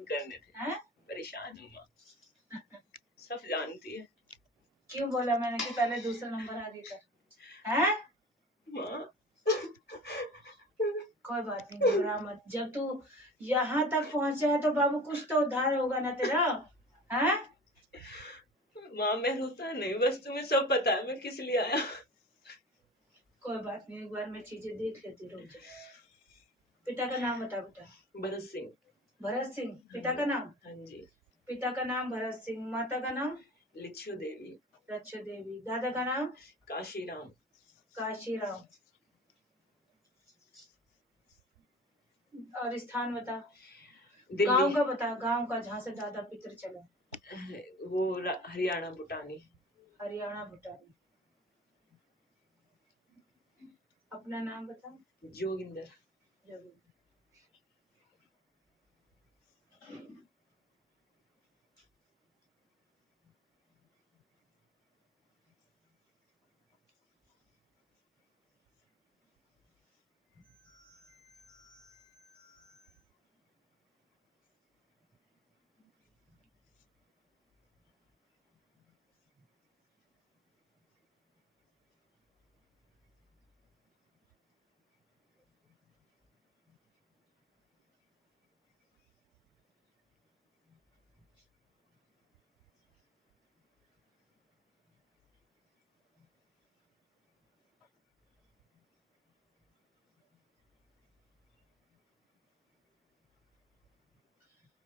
Phone करने थे। हैं? परेशान हूँ माँ, सब जानती है। क्यों बोला मैंने कि पहले दूसरा नंबर आगे कर? हैं? माँ कोई बात नहीं, घबरा मत। जब तू यहाँ तक पहुँचा है तो बाबू कुछ तो उद्धार होगा ना तेरा। हैं? माँ मैं रोता नहीं, बस तुम्हें सब पता है मैं किस लिए आया। कोई बात नहीं, एक बार मैं चीजें देख लेती, रुक जा। पिता का नाम बता बेटा। भरत सिंह। भरत सिंह पिता का नाम? हाँ जी। पिता का नाम भरत सिंह, माता का नाम लिच्छू देवी। रच्चू देवी, दादा का नाम काशीराम। काशीराम। और स्थान बता, गांव का बता, गांव का जहाँ से दादा पितर चला। वो हरियाणा भूटानी। हरियाणा भूटानी। अपना नाम बता। जोगिंदर। जोगिंदर।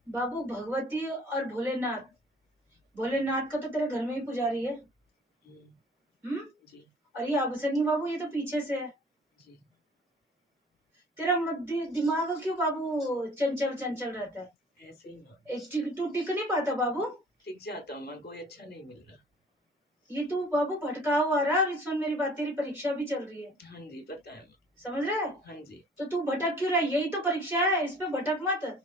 बाबू भगवती और भोलेनाथ, भोलेनाथ का तो तेरे घर में ही पुजारी है। जी। और ये अबसनी बाबू, ये तो पीछे से है जी। तेरा दिमाग क्यों बाबू चंचल चंचल रहता है? ऐसे ही माँ। तू टिक नहीं पाता बाबू? टिक जाता हूँ मैं, कोई अच्छा नहीं मिल रहा। ये तू बाबू भटका हुआ रहा। और सुन मेरी बात, तेरी परीक्षा भी चल रही है। हाँ जी पता है माँ। समझ रहा है? हाँ जी। तो तू भटक क्यों रहा है? यही तो परीक्षा है, इस पे भटक मत।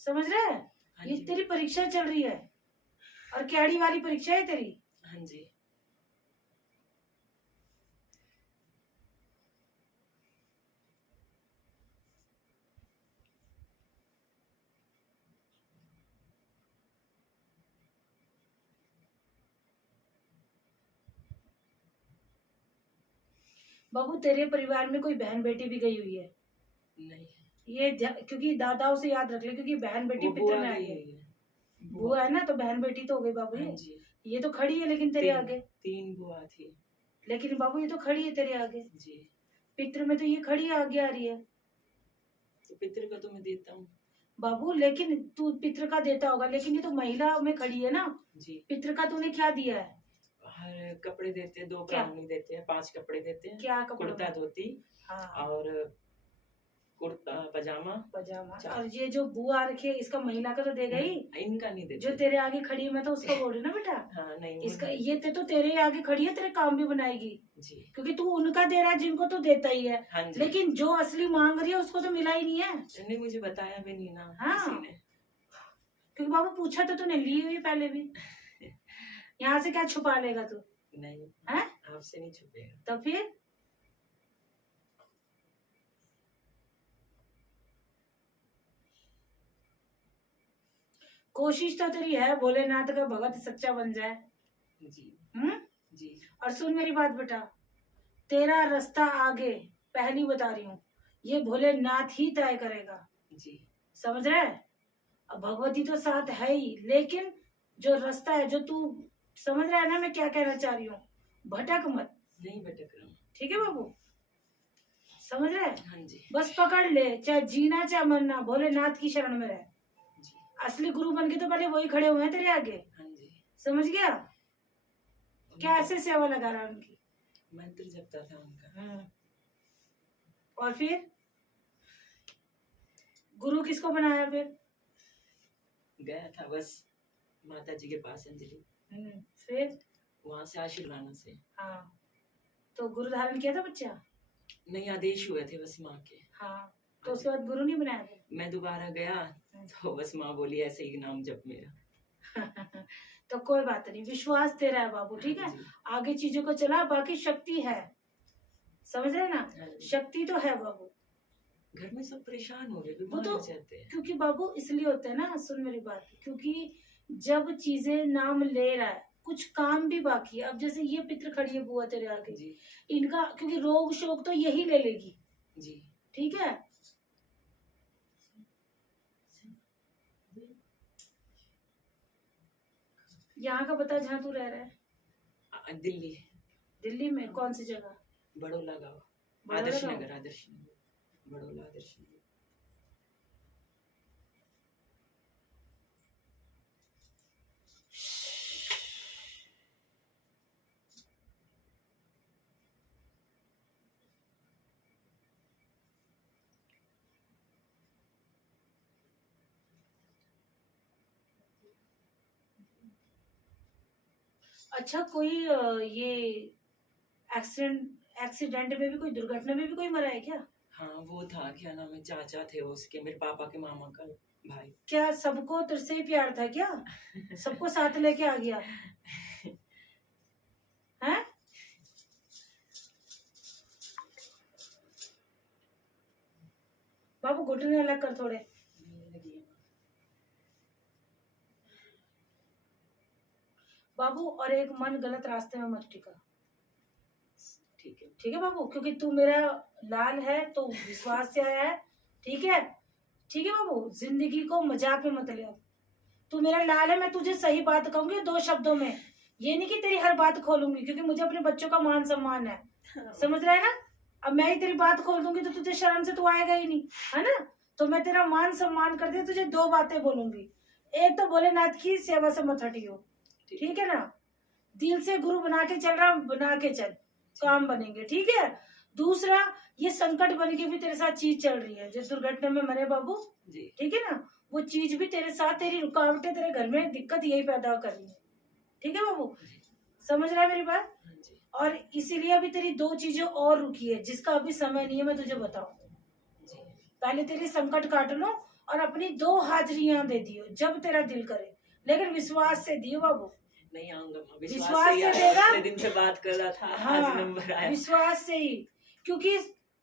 समझ रहा है? हाँ ये जी। तेरी परीक्षा चल रही है और कैडी वाली परीक्षा है तेरी। हाँ जी। बाबू तेरे परिवार में कोई बहन बेटी भी गई हुई है? नहीं। ये क्योंकि दादाओं से याद रख ले, क्योंकि बहन बेटी पितर में आ गई। बुआ है ना, तो बहन बेटी तो हो गई बाबू। हाँ जी। ये तो खड़ी है लेकिन तेरे आगे। 3 बुआ थी। लेकिन बाबू ये तो खड़ी है तेरे आगे जी। पितर में, तो ये खड़ी आगे आ रही है। तो पितर का तो मैं देता हूँ बाबू, लेकिन तू पितर का देता होगा, लेकिन ये तो महिला में खड़ी है ना जी। पितर का तूने क्या दिया है? हर कपड़े देते हैं, 2 क्या? ब्राह्मणी देते हैं, 5 कपड़े देते हैं। क्या कपड़े? कुर्ता धोती। हाँ। और कुर्ता पजामा। और ये जो बुआ रखी है, इसका महिला का तो देगा ही। इनका नहीं देते। जो तेरे आगे खड़ी है, मैं तो उसका बोल रही ना बेटा। हाँ नहीं। इसका ये तो तेरे आगे खड़ी है, तेरे काम भी बनाएगी जी। क्योंकि तू उनका दे रहा है जिनको तू देता ही है। हाँ जी। लेकिन जो असली मांग रही है उसको तो मिला ही नहीं है। नहीं, मुझे बताया भी नहीं ना। हाँ। किसी ने। क्योंकि बाबू पूछा तो तूने, ली हुई पहले भी। यहाँ से क्या छुपा लेगा तू? नहीं है? आपसे नहीं छुपेगा। तो फिर कोशिश तो तेरी है भोलेनाथ का भगत सच्चा बन जाए। जी। जी। और सुन मेरी बात बेटा, तेरा रास्ता आगे पहली बता रही हूँ, ये भोलेनाथ ही तय करेगा। जी। समझ रहा है? अब भगवती तो साथ है ही, लेकिन जो रास्ता है, जो तू समझ रहा है ना मैं क्या कहना चाह रही हूँ, भटक मत। नहीं भटक रहा हूँ। ठीक है बाबू? समझ रहा है? हाँ जी। बस पकड़ ले, चाहे जीना चाहे मरना, भोलेनाथ की शरण में रह। जी। असली गुरु बन के तो पहले वही खड़े हुए हैं तेरे आगे। हाँ जी। समझ गया? कैसे सेवा लगा रहा है उनकी? मंत्र जपता था उनका। और फिर गुरु किसको बनाया फिर? गया था बस माता जी के पास अंजलि। फिर वहाँ से आशीर्वाद से। हाँ, तो गुरु धारण किया था बच्चा? नहीं, आदेश हुए थे बस माँ के। हाँ, तो उसके बाद गुरु नहीं बनाया था? मैं दोबारा गया तो बस माँ बोली ऐसे ही नाम जप मेरा। तो कोई बात नहीं, विश्वास तेरा है बाबू। ठीक है, आगे चीजों को चला, बाकी शक्ति है। समझ रहे ना? शक्ति तो है बाबू। घर में सब परेशान हो गए, वो बीमार तो हो जाते हैं। क्योंकि बाबू इसलिए होता है ना, सुन मेरी बात, क्योंकि जब चीजें नाम ले रहा है, कुछ काम भी बाकी है। अब जैसे ये पित्र खड़ी है बुआ तेरे आगे, जी इनका क्योंकि रोग शोक तो यही ले लेगी, जी ठीक है। यहाँ का बता जहाँ तू रह रहा है। दिल्ली, दिल्ली में कौन सी जगह? बड़ौला गाँव, बड़ौला आदर्श गाँव? नगर, आदर्श नगर, बड़ौला आदर्श नगर। अच्छा, कोई ये एक्सीडेंट में भी, कोई दुर्घटना में भी कोई मरा है क्या? हाँ वो था, क्या नाम है, चाचा थे उसके, मेरे पापा के मामा का भाई। क्या सबको तेरे से ही प्यार था क्या? सबको साथ लेके आ गया है? बाबू घुटने अलग कर थोड़े। बाबू, और एक मन गलत रास्ते में मत टिका, ठीक है। ठीक है बाबू, क्योंकि तू मेरा लाल है तो विश्वास से आया है, ठीक है। ठीक है बाबू, जिंदगी को मजाक में मत ले। तू मेरा लाल है, मैं तुझे सही बात कहूंगी 2 शब्दों में, ये नहीं कि तेरी हर बात खोलूंगी, क्योंकि मुझे अपने बच्चों का मान सम्मान है, समझ रहा है ना। अब मैं ही तेरी बात खोल दूंगी तो तुझे शर्म से तू आएगा ही नहीं, है ना। तो मैं तेरा मान सम्मान करते तुझे 2 बातें बोलूंगी। एक तो भोलेनाथ की सेवा से मत हटियो, ठीक है ना। दिल से गुरु बना के चल रहा, बना के चल, काम बनेंगे, ठीक है। दूसरा, ये संकट बन के भी तेरे साथ चीज चल रही है, जिस दुर्घटना में मरे बाबू, ठीक है ना, वो चीज भी तेरे साथ, तेरी रुकावटें तेरे घर में दिक्कत यही पैदा कर रही है, ठीक है बाबू, समझ रहा है मेरी बात। और इसीलिए अभी तेरी 2 चीजें और रुकी है, जिसका अभी समय नहीं है, मैं तुझे बताऊं। पहले तेरी संकट काट लो और अपनी 2 हाजिरियां दे दियो जब तेरा दिल करे, लेकिन विश्वास से दियो बाबू। नहीं आऊंगा, विश्वास से देगा। इतने दिन से बात कर रहा था, हाँ, आज नंबर आया। विश्वास से ही, क्योंकि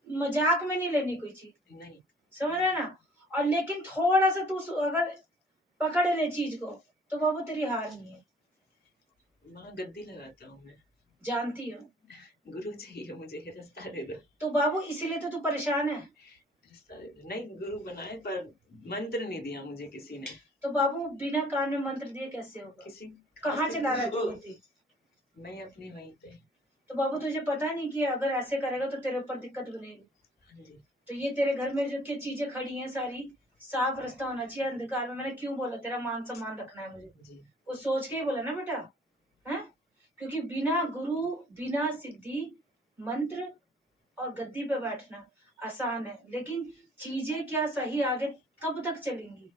मजाक में नहीं लेनी कोई चीज, नहीं, समझ रहे ना। और लेकिन थोड़ा सा तू अगर पकड़ ले चीज को तो बाबू तेरी हार नहीं है। माँ गद्दी लगाता हूँ मैं, जानती हूँ। गुरु चाहिए मुझे, रास्ता दे दो। तो बाबू इसीलिए तो तू परेशान है। रास्ता दे दो। नहीं, गुरु बनाए पर मंत्र नहीं दिया मुझे किसी ने। तो बाबू बिना कान में मंत्र दिए कैसे होगा? किसी कहाँ चला रहा है तू बुद्धि? मैं अपनी वहीं पे। तो बाबू तुझे पता नहीं कि अगर ऐसे करेगा तो तेरे ऊपर दिक्कत बनेगी। हाँ जी। तो ये तेरे घर में जो क्या चीजें खड़ी हैं सारी, साफ रास्ता होना चाहिए। अंधकार में मैंने क्यों बोला, तेरा मान सम्मान रखना है मुझे जी। कुछ सोच के ही बोला ना बेटा, है। क्योंकि बिना गुरु, बिना सिद्धि, मंत्र और गद्दी पे बैठना आसान है, लेकिन चीजें क्या सही आगे कब तक चलेंगी।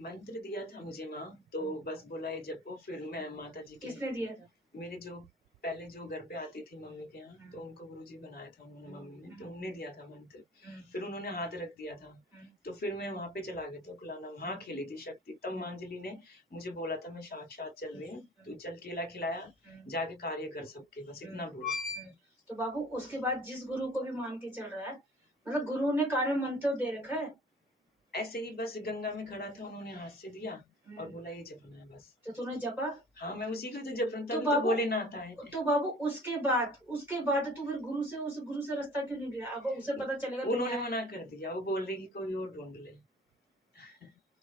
मंत्र दिया था मुझे माँ, तो बस बोला ये जपो, फिर मैं माता जी के, किसने दिया था? मेरे जो पहले जो घर पे आती थी मम्मी के यहाँ, तो उनको गुरुजी बनाया था उन्होंने, मम्मी ने, तो उन्होंने दिया था मंत्र। फिर उन्होंने हाथ रख दिया था, तो फिर मैं वहाँ पे चला गया था कुलाना, वहाँ खेली थी शक्ति। तब मांजली ने मुझे बोला था मैं साक्षात चल रही हूँ, तू चल, केला खिलाया, जाके कार्य कर सबके, बस इतना बोला। तो बाबू उसके बाद जिस गुरु को भी मान के चल रहा है, मतलब गुरु ने कान में मंत्र दे रखा है? ऐसे ही बस गंगा में खड़ा था, उन्होंने हाथ से दिया और बोला ये जपना है बस। तो तूने जपा? हाँ, मैं उसी को तो जप रहा हूँ, तो तभी तो बाबू, बोले ना आता है। तो बाबू उसके बाद तू फिर उस गुरु से रास्ता क्यों नहीं लिया? अब उसे पता चलेगा। उन्होंने मना कर दिया, वो बोल रही कि कोई और ढूंढ ले।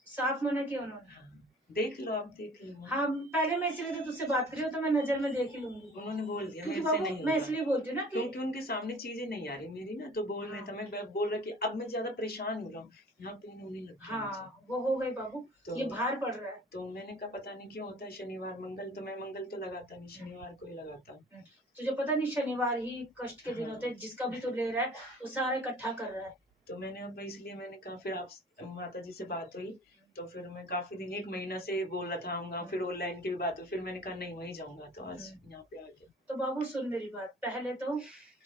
साफ मना किया उन्होंने? हाँ, देख लो, आप देख लो। हाँ, पहले मैं इसलिए तो तुझसे बात करी हूँ, तो मैं नजर में देख ही लूंगी। उन्होंने बोल दिया क्योंकि मेरे से बाबू नहीं मैं होगा। इसलिए बोलती हूँ ना कि क्योंकि उनके सामने चीजें नहीं आ रही मेरी ना, तो बोल रहे थे, मैं बोल रहा कि अब मैं ज्यादा परेशान हो रहा हूँ, यहाँ पेन होने लग गया मुझे। हाँ, वो हो गई बाबू, तो ये भार पड़ रहा है। तो मैंने कहा पता नहीं क्यों होता है शनिवार मंगल, तो मैं मंगल तो लगाता नहीं, शनिवार को ही लगाता हूँ। तुझे पता नहीं शनिवार ही कष्ट के दिन होते हैं, जिसका भी तू ले रहा है वो सारा इकट्ठा कर रहा है। तो मैंने अब इसलिए मैंने कहा, फिर आप माता जी से बात हुई, तो फिर मैं काफी दिन, 1 महीना से बोल रहा था आऊंगा, फिर ऑनलाइन की भी बात हुई, फिर मैंने कहा नहीं वहीं जाऊंगा, तो आज यहाँ पे आ गया। तो बाबू सुन मेरी बात, पहले तो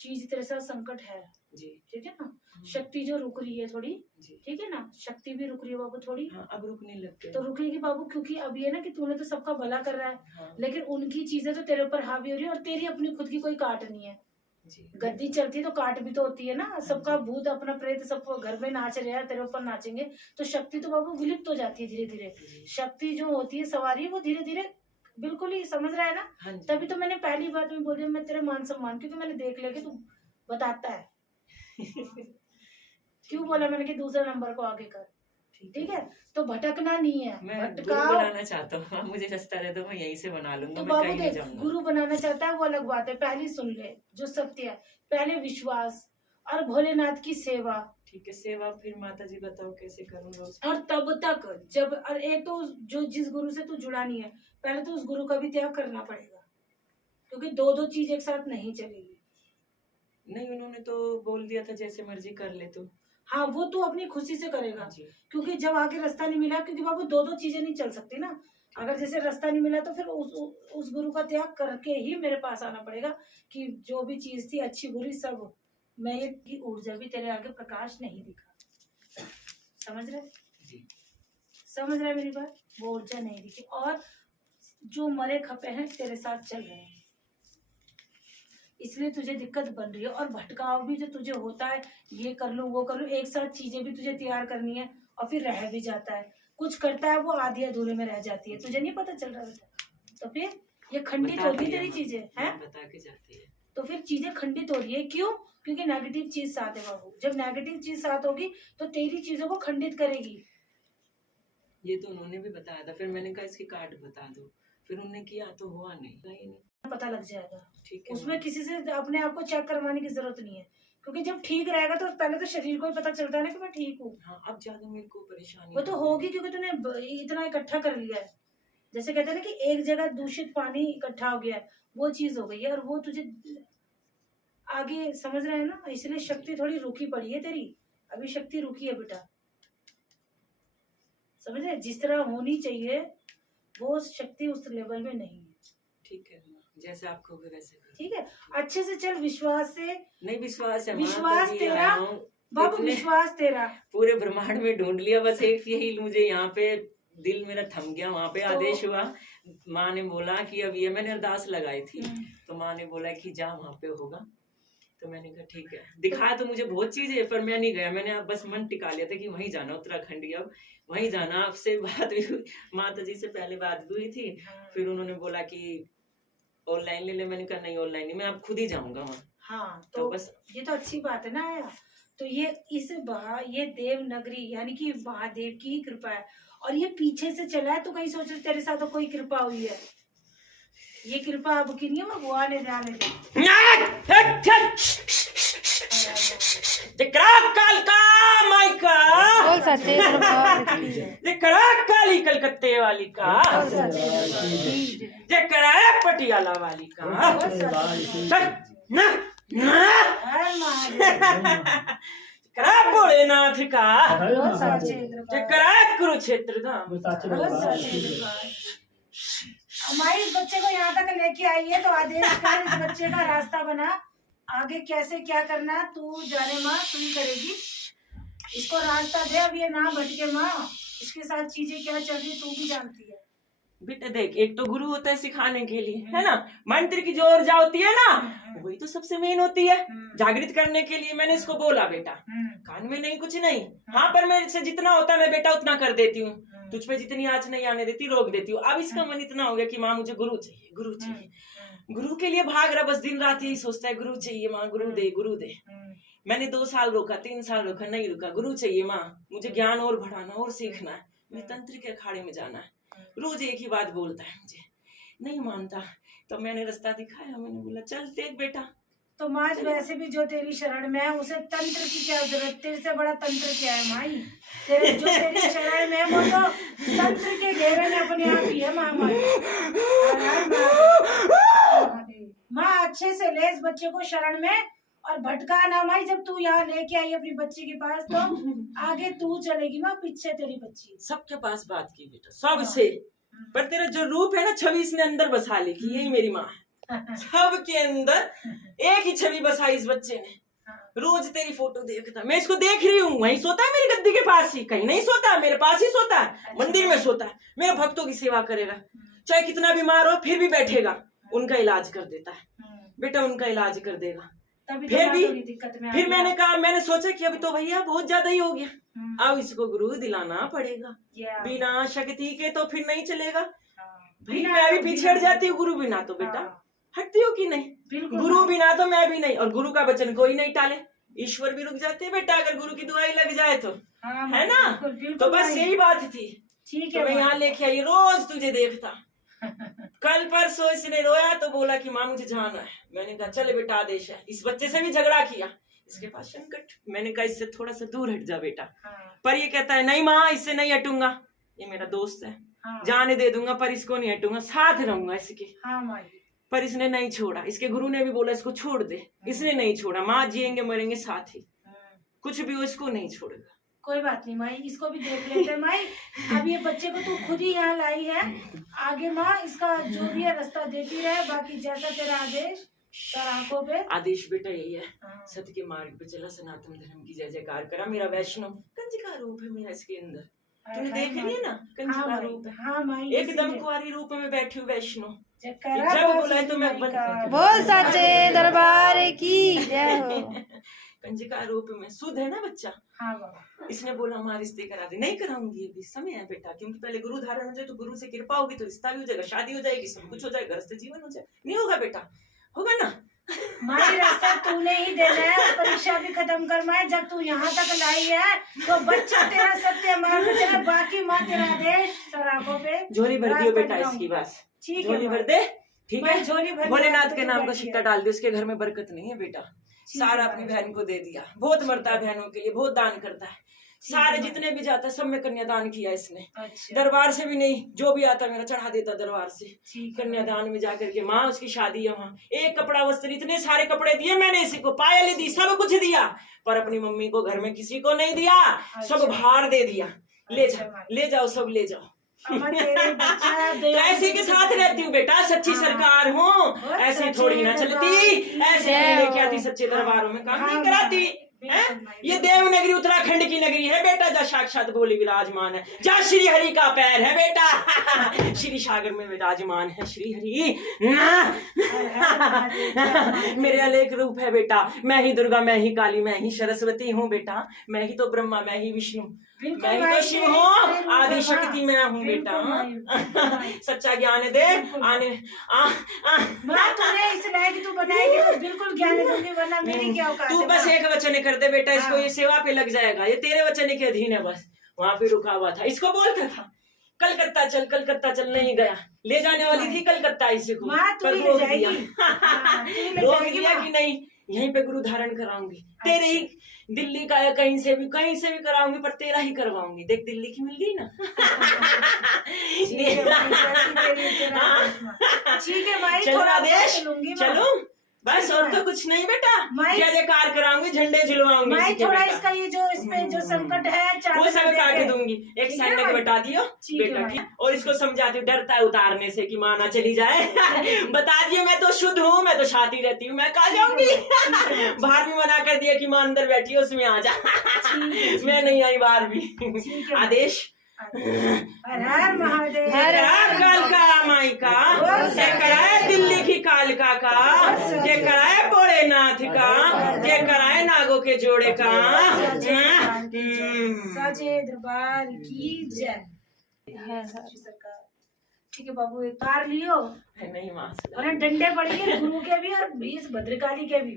चीज तेरे साथ संकट है जी, ठीक है ना, शक्ति जो रुक रही है थोड़ी, जी, ठीक है ना, शक्ति भी रुक रही है बाबू थोड़ी। हाँ, अब रुकने लग गए। तो रुकेगी बाबू, क्योंकि अब ये ना कि तूने तो सबका भला कर रहा है, हाँ, लेकिन उनकी चीजें तो तेरे ऊपर हावी हो रही है और तेरी अपनी खुद की कोई काट नहीं है, जी। गद्दी चलती है तो काट भी तो होती है ना, सबका भूत अपना प्रेत सब घर में नाच रहे हैं, तेरे ऊपर नाचेंगे तो शक्ति तो बाबू विलुप्त हो जाती है धीरे धीरे। जी। शक्ति जो होती है सवारी वो धीरे धीरे, बिल्कुल ही समझ रहा है ना। हाँ जी। तभी तो मैंने पहली बात में बोल दिया मैं तेरे मान सम्मान, क्योंकि मैंने देख लिया कि तू बताता है। क्यों बोला मैंने कि दूसरा नंबर को आगे कर, ठीक है। तो भटकना नहीं है, मैं गुरु भटकाव। बनाना चाहता हूँ, आप मुझे रास्ता दे दो, मैं यहीं से बना लूंगा, तो मैं बाबू कहीं नहीं देख, जाऊंगा। गुरु बनाना चाहता है वो अलग बात है, पहले सुन ले जो सत्य है, पहले विश्वास और भोलेनाथ की सेवा। ठीक है, सेवा फिर माता जी बताओ कैसे करूँ रोज? और तब तक जब, और एक तो जो जिस गुरु से तू जुड़ा नहीं है, पहले तो उस गुरु का भी त्याग करना पड़ेगा, क्योंकि दो दो चीज एक साथ नहीं चलेगी। नहीं, उन्होंने तो बोल दिया था जैसे मर्जी कर ले तू। हाँ, वो तू अपनी खुशी से करेगा, जी। क्योंकि जब आगे रास्ता नहीं मिला, क्योंकि बाबू दो दो चीजें नहीं चल सकती ना। अगर जैसे रास्ता नहीं मिला तो फिर उस गुरु का त्याग करके ही मेरे पास आना पड़ेगा, कि जो भी चीज थी अच्छी बुरी सब, मैं ये की ऊर्जा भी तेरे आगे प्रकाश नहीं दिखा। समझ रहे? जी। समझ रहे मेरी बात? वो ऊर्जा नहीं दिखी, और जो मरे खपे हैं तेरे साथ चल रहे हैं, इसलिए तुझे दिक्कत बन रही है। और भटकाव भी जो तुझे होता है, ये कर लूं वो कर लूं, एक साथ चीजें भी तुझे तैयार करनी है और फिर रह भी जाता है, कुछ करता है वो आधी अधूरे में रह जाती है, तुझे नहीं पता चल रहा बेटा। तो फिर ये खंडित होती तेरी चीजें हैं, बता के जाती है। तो फिर चीजें खंडित हो रही है, क्यों? क्योंकि नेगेटिव चीज साथ है बाबू। जब नेगेटिव चीज साथ होगी तो तेरी चीजों को खंडित करेगी। ये तो उन्होंने भी बताया था, फिर मैंने कहा इसकी कार्ड बता दो, फिर उन्होंने किया तो हुआ नहीं। पता लग जाएगा, ठीक है। उसमें किसी से अपने आप को चेक करवाने की जरूरत नहीं है, क्योंकि जब ठीक रहेगा तो पहले तो शरीर को ही पता चलता है ना कि मैं ठीक हूँ। हाँ, अब ज्यादा मेरे को परेशानी वो तो होगी, क्योंकि तूने इतना इकट्ठा कर लिया है। जैसे कहते हैं ना कि एक जगह दूषित पानी इकट्ठा हो गया है, वो चीज हो गई है, और वो तुझे आगे समझ रहे हैं ना, इसलिए शक्ति थोड़ी रुकी पड़ी है तेरी, अभी शक्ति रुकी है बेटा। समझ रहे? जिस तरह होनी चाहिए वो शक्ति उस लेवल में नहीं है। ठीक है, जैसे आप कहोगे वैसे करो। ठीक है, अच्छे से चल, विश्वास से। नहीं, विश्वास है, विश्वास तेरा बाबू, विश्वास तेरा पूरे ब्रह्मांड में ढूंढ लिया, बस एक यही मुझे यहाँ पे दिल मेरा थम गया, वहाँ पे आदेश हुआ, माँ ने बोला कि अब ये, मैंने अरदास लगाई थी तो माँ ने बोला कि जा वहाँ पे होगा, तो मैंने कहा ठीक है। दिखाया तो मुझे बहुत चीजें, पर मैं नहीं गया, मैंने बस मन टिका लिया था कि वहीं जाना, उत्तराखंड ही, अब वहीं जाना। आपसे बात भी हुई, माता जी से पहले बात भी हुई थी, फिर उन्होंने बोला कि ऑनलाइन ले ले, मैंने कहा नहीं ऑनलाइन नहीं, मैं अब खुद ही जाऊंगा वहाँ। हाँ, तो बस ये तो अच्छी बात है ना आया। तो ये ये देव नगरी यानी कि महादेव की ही कृपा है, और ये पीछे से चला है, तो कहीं सोच रहे तेरे साथ तो कोई कृपा हुई है, ये कृपा अब की नहीं है, भगवान ने ध्यान दे। काली कलकत्ते वाली का, पटियाला वाली का, भोलेनाथ का, कुरुक्षेत्र धाम। हमारे इस बच्चे को यहाँ तक लेके आई है, तो आदेश कर, इस बच्चे का रास्ता बना, आगे कैसे क्या करना तू जाने माँ, तू ही करेगी, इसको रास्ता दे, अब ये ना भटके माँ, इसके साथ चीजें क्या चल रही तू भी जानती है। बेटा देख, एक तो गुरु होता है सिखाने के लिए, है ना, मंत्र की जो ऊर्जा होती है ना, वही तो सबसे मेन होती है जागृत करने के लिए। मैंने इसको बोला बेटा कान में नहीं, कुछ नहीं, हाँ, पर मेरे से जितना होता है मैं बेटा उतना कर देती हूँ, तुझ पे जितनी आँच नहीं आने देती, रोक देती हूँ। अब इसका मन इतना हो गया कि माँ मुझे गुरु चाहिए, गुरु चाहिए, गुरु के लिए भाग रहा, बस दिन रात यही सोचता है, गुरु चाहिए माँ, गुरु दे, गुरु दे। मैंने 2 साल रोका, 3 साल रोका, नहीं रुका, गुरु चाहिए माँ, मुझे ज्ञान और बढ़ाना और सीखना है, मुझे तंत्र के अखाड़े में जाना है। रोज एक ही बात बोलता है, मुझे नहीं मानता, तो मैंने रास्ता दिखाया, मैंने बोला चल देख बेटा। तो माँ वैसे भी जो तेरी शरण में है उसे तंत्र की क्या जरूरत, तेरे से बड़ा तंत्र क्या है माई, जो तेरी शरण में है वो तो तंत्र के घेरे में अपने आप ही है माँ। माँ अच्छे से ले इस बच्चे को शरण में, और भटका ना माई, जब तू यहाँ लेके आई अपनी बच्ची के पास तो आगे तू चलेगी माँ, पीछे तेरी बच्ची। सबके पास बात की बेटा, सबसे, पर तेरा जो रूप है ना, छवि इसने अंदर बसा ली कि यही मेरी माँ है। सबके अंदर एक ही छवि बसाई इस बच्चे ने, रोज तेरी फोटो देखता, मैं इसको देख रही हूँ, वहीं सोता है मेरी गद्दी के पास ही, कहीं नहीं सोता, मेरे पास ही सोता है, मंदिर में सोता है, मेरे भक्तों की सेवा करेगा, चाहे कितना बीमार हो फिर भी बैठेगा, उनका इलाज कर देता है बेटा, उनका इलाज कर देगा। तभी फिर तो भी थोड़ी दिक्कत में आ फिर गया। मैंने कहा, मैंने सोचा कि अभी तो भैया बहुत ज्यादा ही हो गया, अब इसको गुरु दिलाना पड़ेगा, या बिना शक्ति के तो फिर नहीं चलेगा। हाँ, भाई बिना मैं भी तो पीछे बिना हट जाती हूँ गुरु बिना, तो बेटा हाँ, हटती हो कि नहीं? बिल्कुल गुरु हाँ। बिना तो मैं भी नहीं, और गुरु का वचन कोई नहीं टाले, ईश्वर भी रुक जाते हैं बेटा अगर गुरु की दुआई लग जाए तो, हाँ, है ना? बिल्कुल, बिल्कुल तो बस भाई। यही बात थी। ठीक तो है मैं भाई। यहाँ लेके आई, रोज तुझे देखता। कल परसों इसने रोया तो बोला कि माँ मुझे जाना है। मैंने कहा चल बेटा आदेश है। इस बच्चे से भी झगड़ा किया, इसके पास संकट। मैंने कहा इससे थोड़ा सा दूर हट जा बेटा, हाँ, पर ये कहता है नहीं माँ इससे नहीं हटूंगा, ये मेरा दोस्त है, हाँ, जाने दे दूंगा पर इसको नहीं हटूंगा, साथ रहूंगा इसके। हाँ भाई। पर इसने नहीं छोड़ा, इसके गुरु ने भी बोला इसको छोड़ दे, इसने नहीं छोड़ा। माँ जिएंगे मरेंगे साथ ही, कुछ भी हो इसको नहीं छोड़ेगा। कोई बात नहीं माई, इसको भी देख लेते हैं माई। अब ये बच्चे को तू खुद ही यहाँ लाई है, आगे माँ इसका जो भी है रास्ता देती रहे, बाकी जैसा तेरा आदेश तेरा आंखों पे। आदेश बेटा यही है, हाँ। सत्य के मार्ग पे चला, सनातन धर्म की जय जयकार करा। मेरा वैष्णव कंजिका रूप है मेरा इसके अंदर, तूने देख लिया ना, कंजिका रूप है। हाँ माई, एकदम कुंवारी रूप में बैठी हूँ वैष्णव। जयकारा जब बोल बुलाए तो मैं माई का। बोल सच्चे दरबार की जय हो। कंजिका रूप में शुद्ध है ना बच्चा। हाँ बाबा। इसने बोला माँ रिश्ते करा दे, नहीं कराऊंगी, अभी समय है बेटा, क्योंकि पहले गुरु धारण हो जाए तो गुरु से कृपा होगी तो रिश्ता भी हो जाएगा, शादी हो जाएगी, सब कुछ हो जाएगा, गृहस्थ जीवन हो जाए। नहीं होगा बेटा, होगा ना? माई रास्ता तूने ही देना है, परीक्षा भी खत्म कर माई। जब तू यहाँ तक लाई है तो बच्चा तेरा सत्य मार्ग पे चला, बाकी माँ तेरा आदेश सराखों पे। झोली भर दियो बेटा इसकी, बस ठीक है झोली भर माई। दे, ठीक भाई है? झोली भर भोलेनाथ के दिया, नाम का बैठ सिक्का गया। डाल दे, उसके घर में बरकत नहीं है बेटा। ठीक है सारा भाई। अपनी बहन को दे दिया, बहुत मरता है बहनों के लिए, बहुत दान करता है। सारे जितने भी जाता है सब में कन्यादान किया इसने। अच्छा, दरबार से भी नहीं, जो भी आता मेरा चढ़ा देता दरबार से। ठीक है। कन्यादान में जाकर के माँ उसकी शादी है वहाँ, एक कपड़ा वस्त्र, इतने सारे कपड़े दिए मैंने इसी को, पायल दी, सब कुछ दिया, पर अपनी मम्मी को घर में किसी को नहीं दिया, सब अच्छा। भार दे दिया। ले अच्छा जाओ, भाई। ले जाओ, सब ले जाओ। अमर तेरे बच्चा तो ऐसे के साथ रहती हूँ बेटा, सच्ची हाँ। सरकार हूँ, बस ऐसे सच्चे थोड़ी ना दरबार चलती, की ऐसे जय नहीं लेके हो। आती सच्चे दरबारों में काम हाँ, नहीं कराती बिल्कुल है। भाई, ये बिल्कुल। देवनगरी उत्तराखंड की नगरी है बेटा, जहाँ साक्षात बोली विराजमान है, जहाँ श्री हरि का पैर है बेटा। श्री सागर में विराजमान है श्री हरि। मेरे अनेक रूप है बेटा, मैं ही दुर्गा, मैं ही काली, मैं ही सरस्वती हूँ बेटा, मैं ही तो ब्रह्मा, मैं ही विष्णु, बिल्कुल मैं ही भाई, तो शिव तेरे हूँ, रूप आदि है, शक्ति हाँ। मैं हूँ बेटा। बिल्कुल भाई, बिल्कुल भाई। सच्चा ज्ञान दे बिल्कुल। आने माँ तूने इस लायक तू बनाएगी तो बिल्कुल ज्ञान दूंगी, वरना मेरी क्या औकात तू है बस माँ। एक वचन कर दे बेटा, इसको हाँ। ये सेवा पे लग जाएगा, ये तेरे वचन के अधीन है। बस वहां पे रुका हुआ था, इसको बोलता था कलकत्ता चल, कलकत्ता चल, नहीं गया। ले जाने वाली थी कलकत्ता इसी को, माँ तू पर ही ले रोक जाएगी। दिया। हाँ, तू ही ले रोक जाएगी दिया माँ। कि नहीं, यहीं पे गुरु धारण कराऊंगी, तेरे ही दिल्ली का या कहीं से भी कराऊंगी, पर तेरा ही करवाऊंगी। देख दिल्ली की मिल गई ना। ठीक है भाई, जैसी तेरी तेरा आदेश माँ। ठीक है भाई, चलो थोड़ा आदेश, चलूंगी माँ। चलो बस, ठीक है और तो भाई। कुछ नहीं बेटा, माई- जय जयकार कराऊंगी, झंडे झुलवाऊंगी माई इसी के थोड़ा बेटा। इसका ये जो इसमें जो संकट है वो चादर सब दे काट के। दूंगी, एक ठीक है सैनिक भाई। बता दियो ठीक है बेटा, भाई। ठीक। और इसको समझाती हूँ, डरता है उतारने से कि माँ ना चली जाए। बता दियो मैं तो शुद्ध हूँ, मैं तो शादी रहती हूँ, मैं कहा जाऊंगी। बाहर भी मना कर दिया कि माँ अंदर बैठी है उसमें आ जा। मैं नहीं आई बाहर भी। ठीक है। आदेश हर हर महादेव। जयकार कालका माई का, जयकार दिल्ली की कालका का, जयकार भोलेनाथ का, जयकार नागों के जोड़े का। सचे दरबार की जय। सरकार ठीक है बाबू, एक तार लियो, नहीं माँ और डंडे पड़ेंगे गुरु के भी और इस भद्रकाली के भी,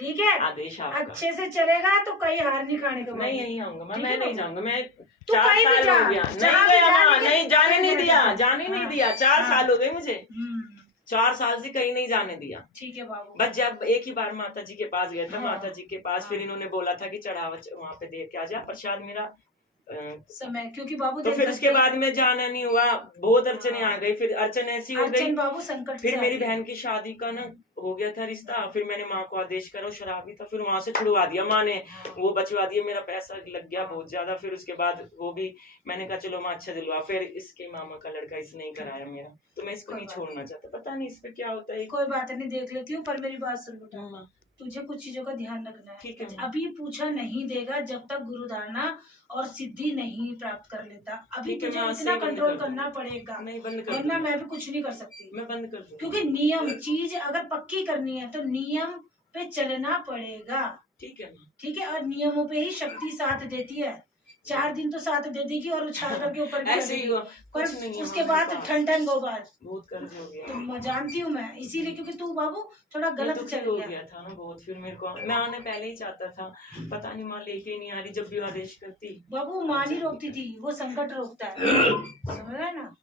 ठीक है? आदेश आपका। अच्छे से चलेगा तो कहीं हार नहीं खाने को। नहीं यहीं आऊंगा मैं, ठीक मैं है नहीं बाबू। जाऊंगा, मैं तू 4 कहीं भी साल जा, हो गया, जहाँ नहीं भी गया जाने वहाँ, के- नहीं जाने नहीं दिया, हाँ। जाने नहीं हाँ। दिया। 4 साल हो गए मुझे, हम्म, 4 साल से कहीं नहीं जाने दिया। ठीक है बाबू। बस जब एक ही बार माता जी के पास गया था, हाँ। माता जी के पास फिर इन्होंने बोला था कि चढ़ावा वहाँ पे दे के आ जा प्रसाद मेरा। समय क्योंकि बाबू तो फिर उसके बाद में जाना नहीं हुआ, बहुत अड़चने आ गई, फिर अड़चन ऐसी हो गई। अर्चन बाबू संकट फिर से मेरी आ गए। बहन की शादी का ना हो गया था रिश्ता, फिर मैंने माँ को आदेश करो, शराबी था, फिर वहां से छुड़वा दिया माँ ने, वो बचवा दिया, मेरा पैसा लग गया बहुत ज्यादा। फिर उसके बाद वो भी मैंने कहा चलो माँ अच्छा दिलवा, फिर इसके मामा का लड़का इसने ही कराया मेरा, तो मैं इसको नहीं छोड़ना चाहता, पता नहीं इस पे क्या होता है। कोई बात नहीं, देख लेती हूँ, पर मेरी बात सुन बेटा, हाँ, तुझे कुछ चीजों का ध्यान रखना है। ठीक है। अभी पूछा नहीं देगा जब तक गुरु धारणा और सिद्धि नहीं प्राप्त कर लेता। अभी ठीक है, तुझे मैं इतना सही बंद कंट्रोल कर दूंगा। करना पड़ेगा, नहीं बंद कर वरना दूंगा। मैं भी कुछ नहीं कर सकती। मैं बंद कर दूंगा। क्योंकि नियम चीज अगर पक्की करनी है तो नियम पे चलना पड़ेगा, ठीक है माँ। ठीक है। और नियमों पे ही शक्ति साथ देती है। 4 दिन तो साथ दे देगी और उछाल करके ऊपर गिरा ऐसे ही देगी। हुआ, पर कुछ नहीं है उसके माँ, बाद मेरे पास ठंडन गोबार। बहुत कर्ज हो गया। तो मैं जानती हूँ मैं, इसीलिए, क्योंकि तू बाबू थोड़ा मैं गलत दुखी चल हो गया। गया था ना बहुत, फिर मेरे को मैं आने पहले ही चाहता था, पता नहीं माँ लेके नहीं आ रही, जब भी आदेश करती। बाबू माँ नहीं रोकती थी, वो संकट रोकता है, समझ रहा है ना।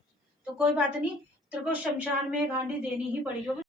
तो कोई बात नहीं, तेरे को शमशान में गांडी देनी ही पड़ेगी।